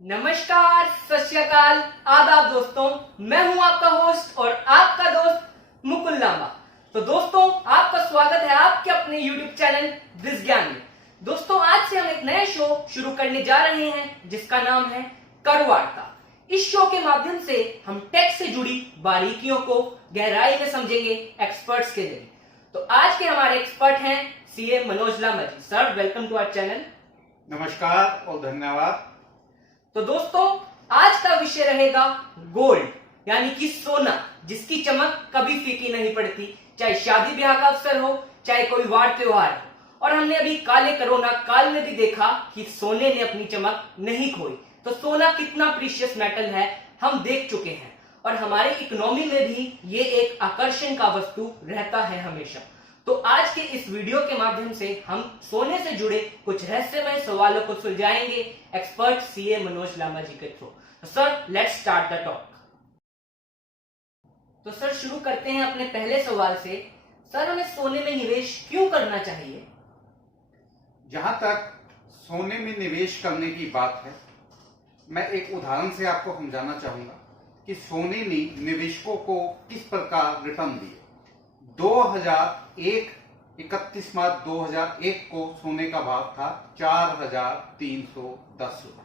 नमस्कार, सत श्री अकाल, आदाब दोस्तों। मैं हूं आपका होस्ट और आपका दोस्त मुकुल लांबा। तो दोस्तों, आपका स्वागत है आपके अपने YouTube चैनल विज्ञान में। दोस्तों, आज से हम एक नया शो शुरू करने जा रहे हैं जिसका नाम है करुवार्ता। इस शो के माध्यम से हम टेक से जुड़ी बारीकियों को गहराई में समझेंगे एक्सपर्ट्स के लिए। तो आज के हमारे एक्सपर्ट हैं CA Manoj Lamba ji. Sir, welcome to our channel. नमस्कार और धन्यवाद। तो दोस्तों, आज का विषय रहेगा गोल्ड, यानी कि सोना, जिसकी चमक कभी फीकी नहीं पड़ती, चाहे शादी ब्याह का अवसर हो, चाहे कोई वार त्योहार हो। और हमने अभी काले कोरोना काल में भी देखा कि सोने ने अपनी चमक नहीं खोई। तो सोना कितना प्रीशियस मेटल है हम देख चुके हैं, और हमारे इकोनॉमी में भी ये एक आकर्षण का वस्तु रहता है हमेशा। तो आज के इस वीडियो के माध्यम से हम सोने से जुड़े कुछ रहस्यमय सवालों को सुलझाएंगे एक्सपर्ट सीए मनोज लांबा जी के थ्रू। तो sir, let's start the talk. तो सर, शुरू करते हैं अपने पहले सवाल से। सर, हमें सोने में निवेश क्यों करना चाहिए? जहां तक सोने में निवेश करने की बात है, मैं एक उदाहरण से आपको समझाना चाहूंगा कि सोने ने निवेशकों को किस प्रकार रिटर्न दिए। 2001 31 मार्च 2001 को सोने का भाव था 4,310 रुपए,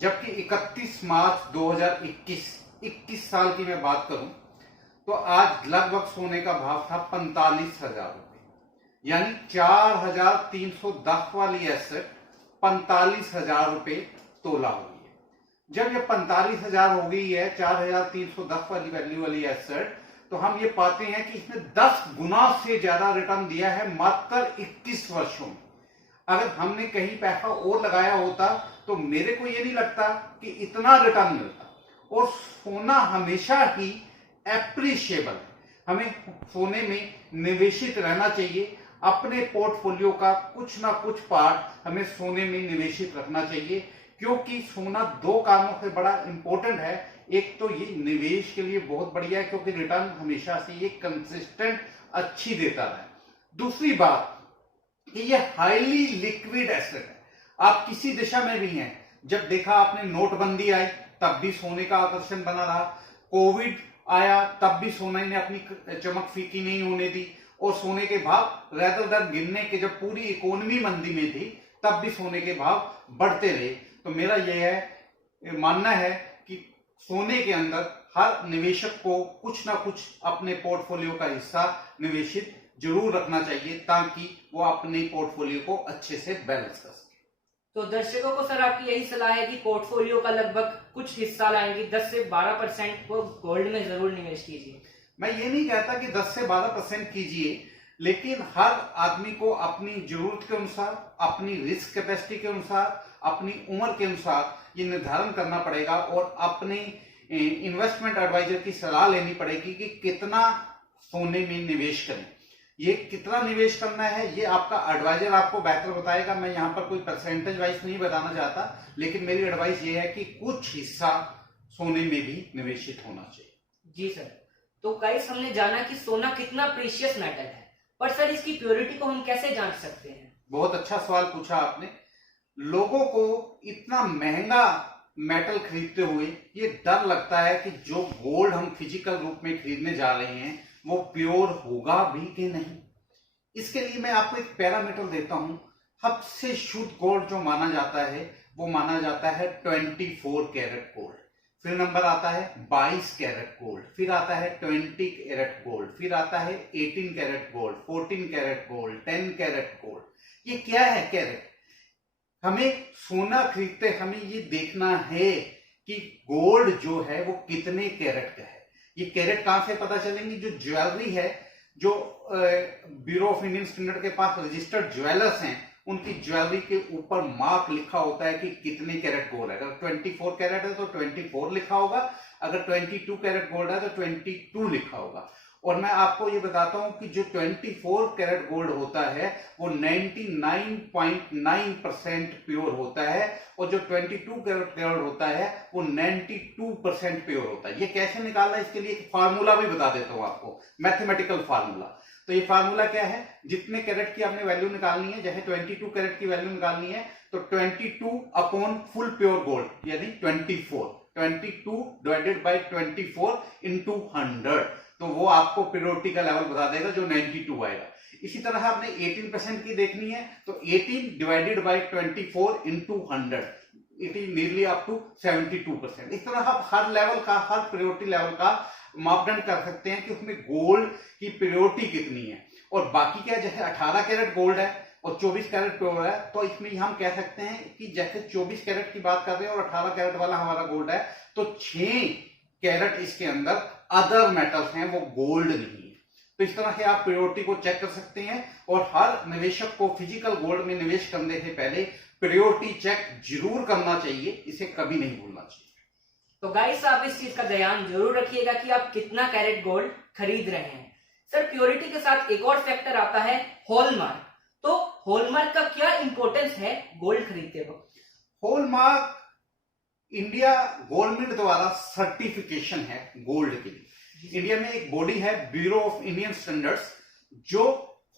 जबकि 31 मार्च 2021 साल की मैं बात करूं तो आज लगभग सोने का भाव था 45,000 रुपए, यानी 4,310 वाली एसेट 45,000 रुपए तोला हुई है। जब ये 45,000 हो गई है 4,310 वाली वैल्यू वाली एसेट, तो हम ये पाते हैं कि इसने 10 गुना से ज्यादा रिटर्न दिया है मात्र 21 वर्षों में। अगर हमने कहीं पैसा और लगाया होता तो मेरे को ये नहीं लगता कि इतना रिटर्न मिलता। और सोना हमेशा ही एप्रिशिएबल है, हमें सोने में निवेशित रहना चाहिए। अपने पोर्टफोलियो का कुछ ना कुछ पार्ट हमें सोने में निवेशित रखना चाहिए, क्योंकि सोना दो कारणों से बड़ा इंपॉर्टेंट है। एक तो ये निवेश के लिए बहुत बढ़िया है क्योंकि रिटर्न हमेशा से ये कंसिस्टेंट अच्छी देता है। दूसरी बात कि ये हाईली लिक्विड एसेट है। आप किसी दिशा में भी हैं, जब देखा आपने नोटबंदी आई तब भी सोने का आकर्षण बना रहा, कोविड आया तब भी सोने ने अपनी चमक फीकी नहीं होने दी, और सोने के भाव रेदर देन गिरने के, जब पूरी इकोनॉमी मंदी में थी तब भी सोने के भाव बढ़ते रहे। तो मेरा यह मानना है कि सोने के अंदर हर निवेशक को कुछ ना कुछ अपने पोर्टफोलियो का हिस्सा निवेशित जरूर रखना चाहिए, ताकि वो अपने पोर्टफोलियो को अच्छे से बैलेंस कर सके। तो दर्शकों को सर आपकी यही सलाह है कि पोर्टफोलियो का लगभग कुछ हिस्सा लाएंगे, 10 से 12% को गोल्ड में जरूर निवेश कीजिए। मैं ये नहीं कहता कि 10 से 12% कीजिए, लेकिन हर आदमी को अपनी जरूरत के अनुसार, अपनी रिस्क कैपेसिटी के अनुसार, अपनी उम्र के अनुसार ये निर्धारण करना पड़ेगा, और अपने इन्वेस्टमेंट एडवाइजर की सलाह लेनी पड़ेगी कि कितना सोने में निवेश करें। ये कितना निवेश करना है ये आपका एडवाइजर आपको बेहतर बताएगा। मैं यहाँ पर कोई परसेंटेज वाइज नहीं बताना चाहता, लेकिन मेरी एडवाइस ये है कि कुछ हिस्सा सोने में भी निवेशित होना चाहिए। जी सर। तो गाइस, हमने जाना कि सोना कितना प्रीशियस मेटल है, पर सर इसकी प्योरिटी को हम कैसे जांच सकते हैं? बहुत अच्छा सवाल पूछा आपने। लोगों को इतना महंगा मेटल खरीदते हुए ये डर लगता है कि जो गोल्ड हम फिजिकल रूप में खरीदने जा रहे हैं वो प्योर होगा भी कि नहीं। इसके लिए मैं आपको एक पैरामीटर देता हूं। सबसे शुद्ध गोल्ड जो माना जाता है वो माना जाता है 24 कैरेट गोल्ड, फिर नंबर आता है 22 कैरेट गोल्ड, फिर आता है 20 कैरेट गोल्ड, फिर आता है 18 carat gold, 14 carat gold, 10 carat gold. ये क्या है कैरेट? हमें सोना खरीदते हमें ये देखना है कि गोल्ड जो है वो कितने कैरेट का है। ये कैरेट कहां से पता चलेंगे? जो ज्वेलरी है, जो ब्यूरो ऑफ इंडियन स्टैंडर्ड के पास रजिस्टर्ड ज्वेलर्स हैं, उनकी ज्वेलरी के ऊपर मार्क लिखा होता है कि कितने कैरेट गोल्ड है। अगर 24 कैरेट है तो 24 लिखा होगा, अगर 22 कैरेट गोल्ड है तो 22 लिखा होगा। और मैं आपको ये बताता हूं कि जो 24 कैरेट गोल्ड होता है वो 99.9% प्योर होता है, और जो 22 कैरेट गोल्ड होता है वो 92% प्योर होता है। ये कैसे निकालना है, इसके लिए एक फार्मूला भी बता देता हूं आपको, मैथमेटिकल फार्मूला। तो ये फार्मूला क्या है, जितने कैरेट की आपने वैल्यू निकालनी है, जैसे 22 कैरेट की वैल्यू निकालनी है तो 22 अपॉन फुल प्योर गोल्ड यानी 22 डिवाइडेड बाय 24 इंटू 100, तो वो आपको प्योरिटी का लेवल बता देगा जो 92 आएगा। इसी तरह आपने 18% की देखनी है तो 18 divided by 24 into 100, it is nearly up to 72%। इस तरह आप हर लेवल का, हर प्योरिटी लेवल का मापदंड कर सकते हैं कि उसमें गोल्ड की प्योरिटी कितनी है। और बाकी क्या, जैसे 18 कैरेट गोल्ड है और 24 कैरेट प्योर है, तो इसमें हम कह सकते हैं कि जैसे 24 कैरेट की बात कर रहे हैं और 18 कैरेट वाला हमारा गोल्ड है, तो 6 कैरेट इसके अंदर अदर मेटल्स हैं, वो गोल्ड नहीं है। तो इस तरह से आप प्योरिटी को चेक कर सकते हैं और हर निवेशक को फिजिकल गोल्ड में निवेश करने से पहले प्योरिटी चेक जरूर करना चाहिए, इसे कभी नहीं भूलना चाहिए। तो गाइस आप इस चीज का ध्यान जरूर रखिएगा कि आप कितना कैरेट गोल्ड खरीद रहे हैं। सर प्योरिटी के साथ एक और फैक्टर आता है हॉलमार्क। तो हॉलमार्क का क्या इंपॉर्टेंस है गोल्ड खरीदते वक्त? हॉलमार्क इंडिया गवर्नमेंट द्वारा सर्टिफिकेशन है गोल्ड के लिए। इंडिया में एक बॉडी है ब्यूरो ऑफ इंडियन स्टैंडर्ड्स जो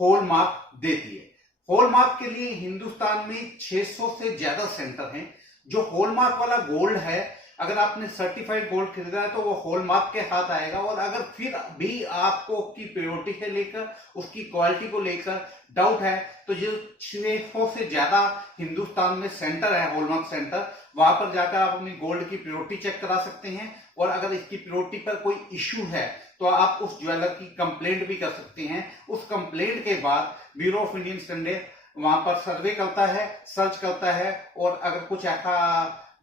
हॉलमार्क देती है। हॉलमार्क के लिए हिंदुस्तान में 600 से ज्यादा सेंटर हैं। जो हॉलमार्क वाला गोल्ड है, अगर आपने सर्टिफाइड गोल्ड खरीदा है तो वो हॉलमार्क के साथ आएगा। और अगर फिर भी आपको उसकी प्योरिटी से लेकर, उसकी क्वालिटी को लेकर डाउट है, तो जो 600 से ज्यादा हिंदुस्तान में सेंटर है, हॉलमार्क सेंटर, वहां पर जाकर आप अपनी गोल्ड की प्योरिटी चेक करा सकते हैं। और अगर इसकी प्योरिटी पर कोई इश्यू है तो आप उस ज्वेलर की कंप्लेंट भी कर सकते हैं। उस कंप्लेंट के बाद ब्यूरो ऑफ इंडियन स्टैंडर्ड वहां पर सर्वे करता है, सर्च करता है, और अगर कुछ ऐसा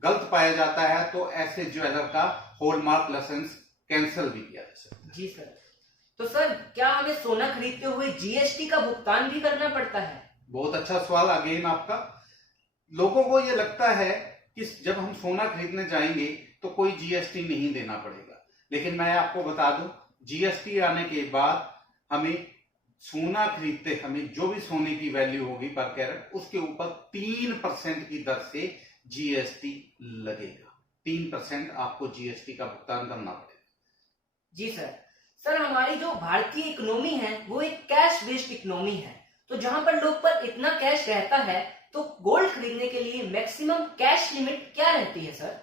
गलत पाया जाता है तो ऐसे ज्वेलर का हॉलमार्क लाइसेंस कैंसिल भी किया जा सकता है। जी सर। तो सर क्या हमें सोना खरीदते हुए जीएसटी का भुगतान भी करना पड़ता है? बहुत अच्छा सवाल अगेन आपका। लोगों को ये लगता है कि जब हम सोना खरीदने जाएंगे तो कोई जीएसटी नहीं देना पड़ेगा, लेकिन मैं आपको बता दूं जीएसटी आने के बाद हमें सोना खरीदते हमें जो भी सोने की वैल्यू होगी पर कैरेट, उसके ऊपर 3% की दर से जीएसटी लगेगा। 3% आपको जीएसटी का भुगतान करना पड़ेगा। जी सर। सर हमारी जो भारतीय इकोनॉमी है वो एक कैश बेस्ड इकोनॉमी है, तो जहां पर लोग पर इतना कैश रहता है तो गोल्ड खरीदने के लिए मैक्सिमम कैश लिमिट क्या रहती है सर?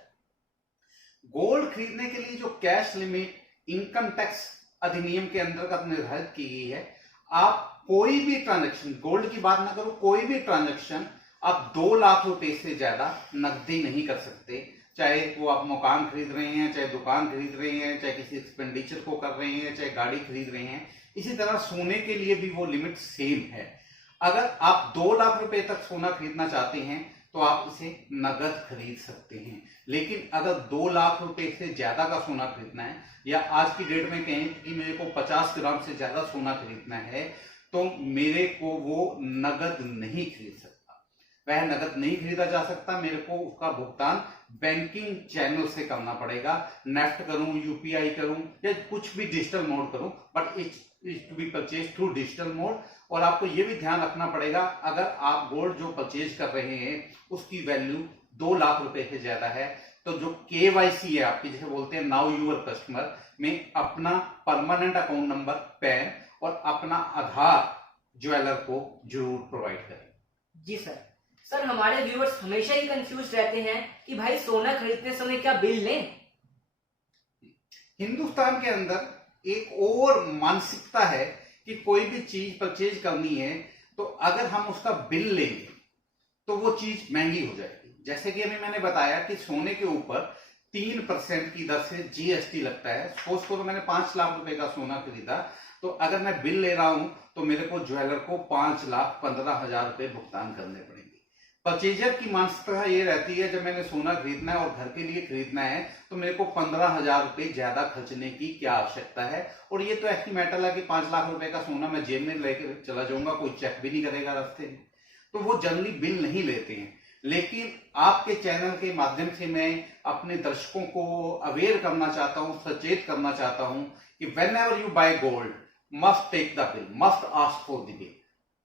गोल्ड खरीदने के लिए जो कैश लिमिट इनकम टैक्स अधिनियम के अंतर्गत निर्धारित की गई है, आप कोई भी ट्रांजैक्शन, गोल्ड की बात ना करो, कोई भी ट्रांजैक्शन आप 2 लाख रुपए से ज्यादा नकदी नहीं कर सकते। चाहे वो आप मकान खरीद रहे हैं, चाहे दुकान खरीद रहे हैं, चाहे किसी एक्सपेंडिचर को कर रहे हैं, चाहे गाड़ी खरीद रहे हैं। इसी तरह सोने के लिए भी वो लिमिट सेम है। अगर आप 2 लाख रुपए तक सोना खरीदना चाहते हैं तो आप इसे नगद खरीद सकते हैं। लेकिन अगर 2 लाख रुपए से ज्यादा का सोना खरीदना है, या आज की डेट में कहें कि मेरे को 50 ग्राम से ज्यादा सोना खरीदना है, तो मेरे को वो नगद नहीं खरीद सकता। वह नगद नहीं खरीदा जा सकता। मेरे को उसका भुगतान बैंकिंग चैनल से करना पड़ेगा। नेफ्ट करूं, यूपीआई करूं, या कुछ भी डिजिटल मोड करूं, but it to be purchase through digital mode. और आपको यह भी ध्यान रखना पड़ेगा, अगर आप गोल्ड जो परचेज कर रहे हैं उसकी वैल्यू 2 लाख रुपए से ज्यादा है, तो जो केवाईसी है आपकी, जैसे बोलते हैं नाउ यूर कस्टमर, में अपना परमानेंट अकाउंट नंबर, पैन और अपना आधार ज्वेलर को जरूर प्रोवाइड करें। जी सर। सर हमारे व्यूअर्स हमेशा ही कंफ्यूज रहते हैं कि भाई सोना खरीदते समय क्या बिल लें? हिंदुस्तान के अंदर एक और मानसिकता है कि कोई भी चीज परचेज करनी है तो अगर हम उसका बिल लेंगे तो वो चीज महंगी हो जाएगी। जैसे कि अभी मैंने बताया कि सोने के ऊपर 3% की दर से जीएसटी लगता है। सपोज करो मैंने 5 लाख रुपए का सोना खरीदा, तो अगर मैं बिल ले रहा हूं तो मेरे को ज्वेलर को 5,15,000 रुपए भुगतान करने पड़ेंगे। परचेजर की मानसिकता ये रहती है, जब मैंने सोना खरीदना है और घर के लिए खरीदना है तो मेरे को 15,000 रुपए ज्यादा खर्चने की क्या आवश्यकता है। और ये तो ऐसी मैटर है कि 5 लाख रुपए का सोना मैं जेब में लेकर चला जाऊंगा, कोई चेक भी नहीं करेगा रास्ते में, तो वो जनरली बिल नहीं लेते हैं। लेकिन आपके चैनल के माध्यम से मैं अपने दर्शकों को अवेयर करना चाहता हूं, सचेत करना चाहता हूं कि whenever you buy gold must take the bill, must ask for the bill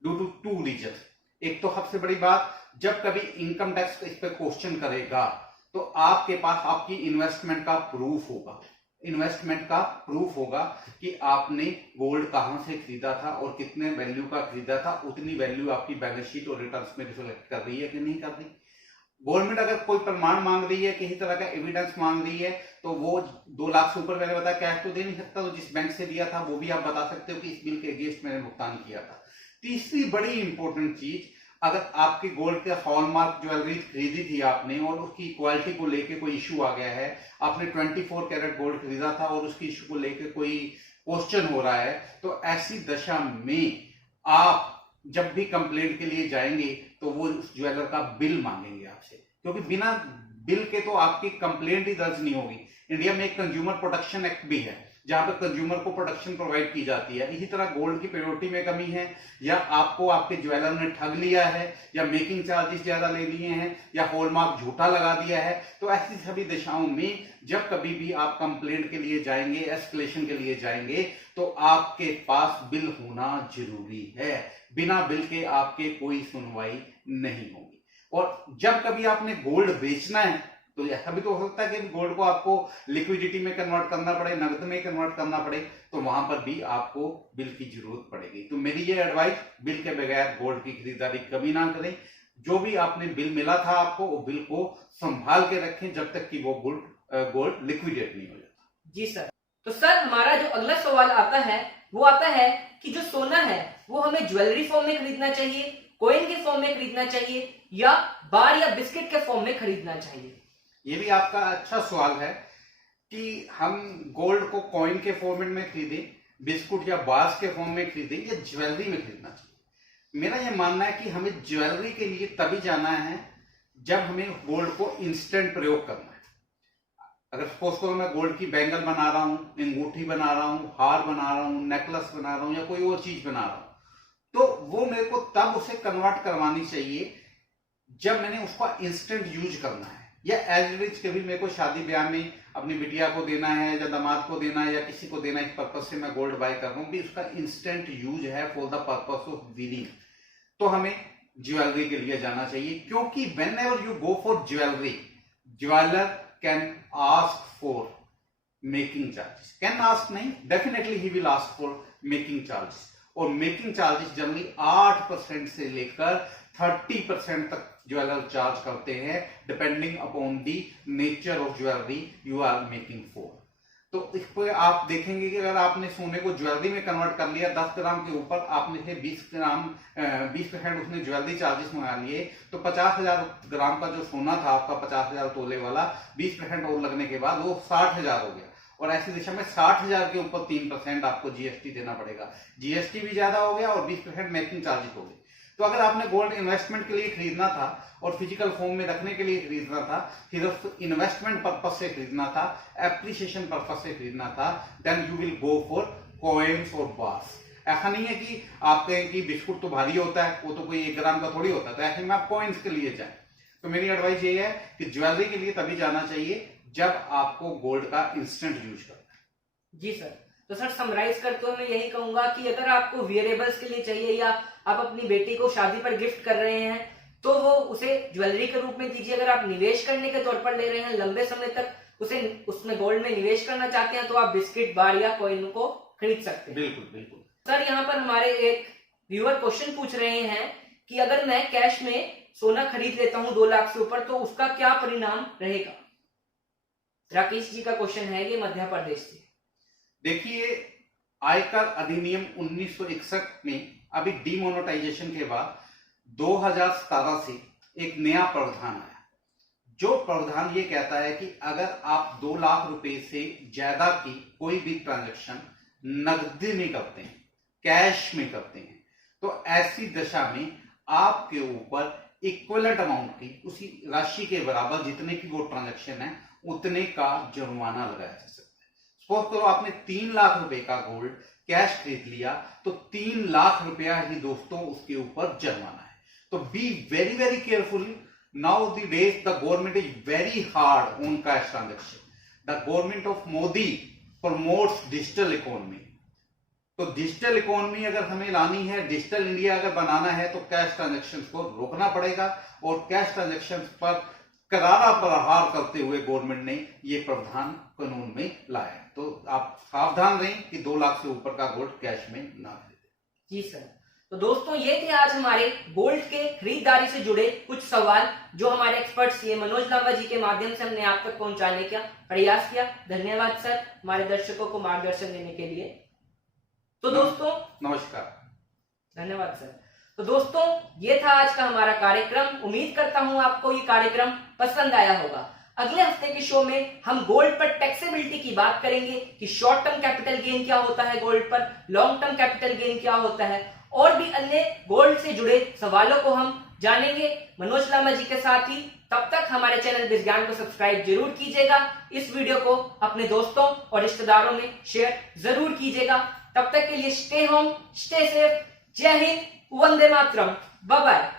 due to 2 reason. एक तो सबसे बड़ी बात, जब कभी इनकम टैक्स इस पर क्वेश्चन करेगा तो आपके पास आपकी इन्वेस्टमेंट का प्रूफ होगा। इन्वेस्टमेंट का प्रूफ होगा कि आपने गोल्ड कहां से खरीदा था और कितने वैल्यू का खरीदा था, उतनी वैल्यू आपकी बैलेंस शीट और रिटर्न्स में रिफ्लेक्ट कर रही है कि नहीं कर रही। गवर्नमेंट अगर कोई प्रमाण मांग रही है, किसी तरह का एविडेंस मांग रही है, तो वो 2 लाख से ऊपर मैंने बताया कैश तो दे नहीं सकता, तो जिस बैंक से लिया था वो भी आप बता सकते हो कि इस बिल के अगेंस्ट मैंने भुगतान किया था। तीसरी बड़ी इंपॉर्टेंट चीज, अगर आपकी गोल्ड के हॉलमार्क ज्वेलरी खरीदी थी आपने और उसकी क्वालिटी को लेके कोई इश्यू आ गया है, आपने 24 कैरेट गोल्ड खरीदा था और उसकी इश्यू को लेके कोई क्वेश्चन हो रहा है, तो ऐसी दशा में आप जब भी कंप्लेंट के लिए जाएंगे तो वो उस ज्वेलर का बिल मांगेंगे आपसे, क्योंकि बिना बिल के तो आपकी कंप्लेंट ही दर्ज नहीं होगी। इंडिया में एक कंज्यूमर प्रोटेक्शन एक्ट भी है जहां पर कंज्यूमर को प्रोटेक्शन प्रोवाइड की जाती है। इसी तरह गोल्ड की पेनल्टी में कमी है, या आपको आपके ज्वेलर ने ठग लिया है, या मेकिंग चार्जेस ज्यादा ले लिए हैं, या हॉलमार्क झूठा लगा दिया है, तो ऐसी सभी दिशाओं में जब कभी भी आप कंप्लेंट के लिए जाएंगे, एस्केलेशन के लिए जाएंगे, तो आपके पास बिल होना जरूरी है। बिना बिल के आपके कोई सुनवाई नहीं होगी। और जब कभी आपने गोल्ड बेचना है तो ऐसा भी तो हो सकता है कि गोल्ड को आपको लिक्विडिटी में कन्वर्ट करना पड़े, नगद में कन्वर्ट करना पड़े, तो वहां पर भी आपको बिल की जरूरत पड़ेगी। तो मेरी ये एडवाइस, बिल के बगैर गोल्ड की खरीदारी कभी ना करें। जो भी आपने बिल मिला था आपको, वो बिल को संभाल के रखें जब तक कि वो गोल्ड लिक्विडेट नहीं हो जाता। जी सर। तो सर हमारा जो अगला सवाल आता है वो आता है कि जो सोना है वो हमें ज्वेलरी फॉर्म में खरीदना चाहिए, कॉइन के फॉर्म में खरीदना चाहिए, या बार या बिस्किट के फॉर्म में खरीदना चाहिए? ये भी आपका अच्छा सवाल है कि हम गोल्ड को कॉइन के फॉर्मेट में खरीदें, बिस्कुट या बार्स के फॉर्म में खरीदें, या ज्वेलरी में खरीदना चाहिए। मेरा ये मानना है कि हमें ज्वेलरी के लिए तभी जाना है जब हमें गोल्ड को इंस्टेंट प्रयोग करना है। अगर सपोज करो मैं गोल्ड की बैंगल बना रहा हूं, अंगूठी बना रहा हूं, हार बना रहा हूं, नेकलेस बना रहा हूं, या कोई और चीज बना रहा हूं, तो वो मेरे को तब उसे कन्वर्ट करवानी चाहिए जब मैंने उसका इंस्टेंट यूज करना है। या एज इट कभी मेरे को शादी ब्याह में अपनी बिटिया को देना है, या दामाद को देना है, या किसी को देना है, इस पर्पज से मैं गोल्ड बाय कर रहा हूं, भी उसका इंस्टेंट यूज है for the purpose of winning, तो हमें ज्वेलरी के लिए जाना चाहिए। क्योंकि whenever you go for jewellery, jeweller can ask for making charges, can ask नहीं, definitely he will ask for making charges. और मेकिंग चार्जेस जनरली 8% से लेकर 30% तक ज्वेलर चार्ज करते हैं, depending upon the nature of jewellery you are making for. तो इस पर आप देखेंगे कि अगर आपने सोने को ज्वेलरी में कन्वर्ट कर लिया, 10 ग्राम के ऊपर आपने से 20% उसने ज्वेलरी चार्जेस मंगा लिए, तो 50,000 ग्राम का जो सोना था आपका 50,000 तोले वाला, 20% और लगने के बाद वो 60,000 हो गया। और ऐसी दिशा में 60,000 के ऊपर 3% आपको जीएसटी देना पड़ेगा। जीएसटी भी ज्यादा हो गया और 20% मेकिंग चार्जेस हो गए। तो अगर आपने गोल्ड इन्वेस्टमेंट के लिए खरीदना था और फिजिकल फॉर्म में रखने के लिए खरीदना था, सिर्फ इन्वेस्टमेंट पर्पज से खरीदना था, एप्रिसिएशन पर्पज से खरीदना था, then you will go for coins और बार्स। ऐसा नहीं है कि आप कहें कि बिस्कुट तो भारी होता है, वो तो कोई 1 ग्राम का थोड़ी होता है, तो ऐसे में आप कॉइन्स के लिए जाए। तो मेरी एडवाइस ये है कि ज्वेलरी के लिए तभी जाना चाहिए जब आपको गोल्ड का इंस्टेंट यूज करना है। जी सर। तो सर समराइज करते हुए मैं यही कहूंगा कि अगर आपको वियरेबल्स के लिए चाहिए, या आप अपनी बेटी को शादी पर गिफ्ट कर रहे हैं, तो वो उसे ज्वेलरी के रूप में दीजिए। अगर आप निवेश करने के तौर पर ले रहे हैं, लंबे समय तक उसे उसमें गोल्ड में निवेश करना चाहते हैं, तो आप बिस्किट, बार या कॉइन को खरीद सकते हैं। बिल्कुल बिल्कुल। सर यहाँ पर हमारे एक व्यूअर क्वेश्चन पूछ रहे हैं कि अगर मैं कैश में सोना खरीद लेता हूँ 2 लाख से ऊपर, तो उसका क्या परिणाम रहेगा? राकेश जी का क्वेश्चन है, ये मध्य प्रदेश से। देखिए, आयकर अधिनियम 1961 में अभी डीमोनेटाइजेशन के बाद 2017 से एक नया प्रावधान आया, जो प्रावधान ये कहता है कि अगर आप 2 लाख रुपए से ज्यादा की कोई भी ट्रांजैक्शन नकदी में करते हैं, कैश में करते हैं, तो ऐसी दशा में आपके ऊपर इक्विवेलेंट अमाउंट की, उसी राशि के बराबर जितने की वो ट्रांजैक्शन है, उतने का जुर्माना लगाया जा सकता है। सपोज करो आपने 3 लाख रुपए का गोल्ड कैश खरीद लिया, तो 3 लाख रुपया ही दोस्तों उसके ऊपर जुर्माना है। तो be very very careful. Now the days the government is very hard on cash transaction. The government of Modi promotes digital economy. तो डिजिटल इकोनॉमी अगर हमें लानी है, डिजिटल इंडिया अगर बनाना है, तो कैश ट्रांजैक्शंस को रोकना पड़ेगा और कैश ट्रांजैक्शंस पर करारा प्रहार करते हुए गवर्नमेंट ने ये प्रावधान कानून में लाया। तो आप सावधान रहें कि 2 लाख से ऊपर का गोल्ड कैश में ना खरीदें। जी सर। तो दोस्तों ये थे आज हमारे गोल्ड के खरीदारी से जुड़े कुछ सवाल जो हमारे एक्सपर्ट सीए मनोज लांबा जी के माध्यम से हमने आप तक पहुंचाने का प्रयास किया। धन्यवाद सर हमारे दर्शकों को मार्गदर्शन देने के लिए। तो दोस्तों नमस्कार। धन्यवाद सर। तो दोस्तों ये था आज का हमारा कार्यक्रम। उम्मीद करता हूं आपको ये कार्यक्रम पसंद आया होगा। अगले हफ्ते के शो में हम गोल्ड पर टैक्सेबिलिटी की बात करेंगे कि शॉर्ट टर्म कैपिटल गेन क्या होता है गोल्ड पर, लॉन्ग टर्म कैपिटल गेन क्या होता है, और भी अन्य गोल्ड से जुड़े सवालों को हम जानेंगे मनोज लांबा जी के साथ ही। तब तक हमारे चैनल विज्ञान को सब्सक्राइब जरूर कीजिएगा। इस वीडियो को अपने दोस्तों और रिश्तेदारों में शेयर जरूर कीजिएगा। तब तक के लिए स्टे होम, स्टे सेफ। जय हिंद, वंदे मातरम, बाय बाय।